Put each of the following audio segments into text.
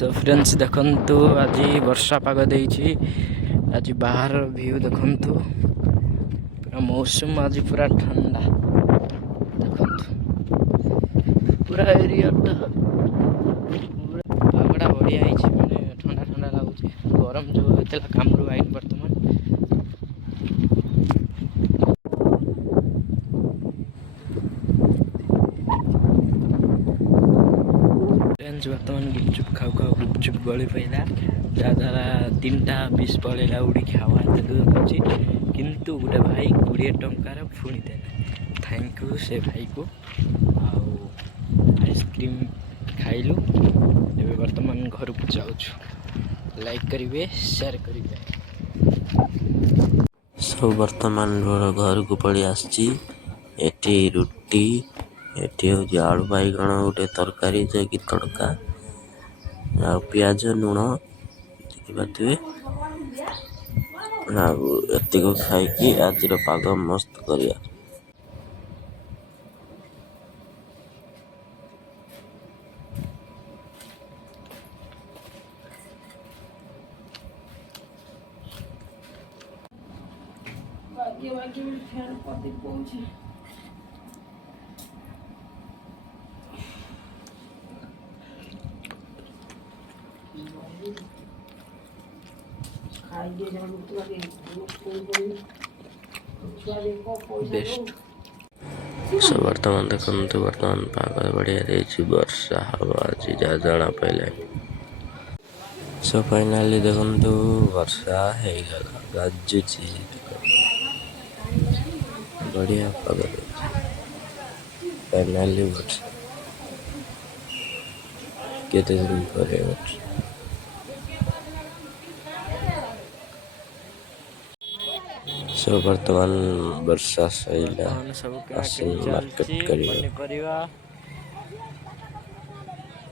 So friends देखंतु आज वर्षा पाग देइछि। आज बाहर व्यू देखंतु पूरा मौसम आज पूरा ठंडा देखंतु पूरा एरिया पागड़ा बढ़िया है माने ठंडा ठंडा लगुच गरम जो होता कामरू आइन बर्तमान बर्तमान गुपचुप खाऊ खाऊ गुपचुप गली पाइला जहाँद्वारा 3टा पीस पड़ेगा उड़ी खावा दूर अच्छी किंतु गोटे भाई 20 टंकार पुणी देला थैंक यू से भाई को आइसक्रीम खाइलु एबे वर्तमान घर को जाऊँ लाइक करेंगे शेयर करेंगे सब वर्तमान घर को पड़ी आसी रुटी एटी हूँ आलू बैगण गोटे तरकारी जैकि तड़का आ पियाज लुण देखिपे एतिक खाई आज पाग मस्त करिया। बेस्ट सो वर्तमान देखते वर्तमान पाग बढ़िया रही वर्षा हवा आज जहाँ जना पाइला। सो फाइनाली देखु वर्षा हो गला गाजुची बढ़िया पाग फाइनाली वर्षा केते दिन पर सो वर्तमान वर्षा सैला मार्केट करिया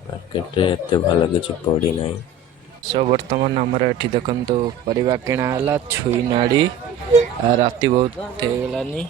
मार्केट एते भल किछि पड़ी नाही। सो वर्तमान आमर एठी देखंतु परिवा किणा हला छुई नाड़ी राति बहुत हो गलानी।